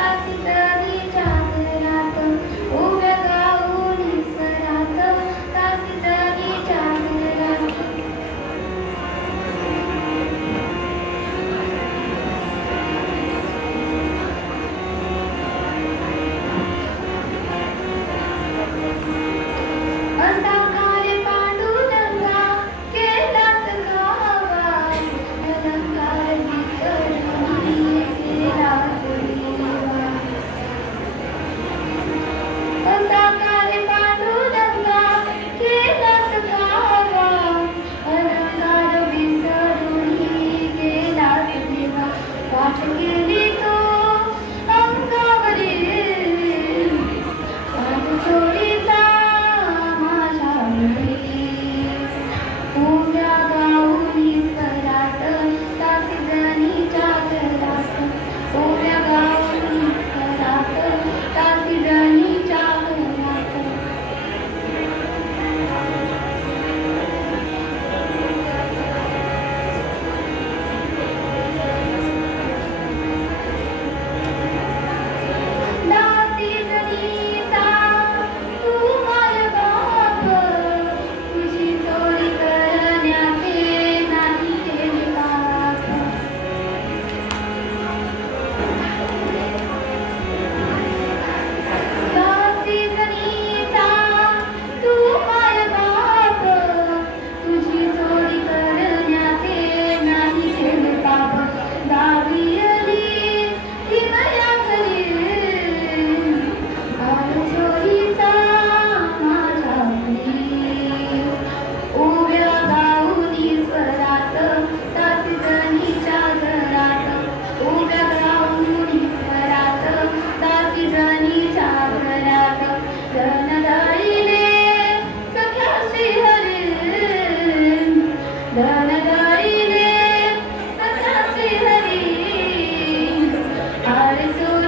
Gracias. Thank you.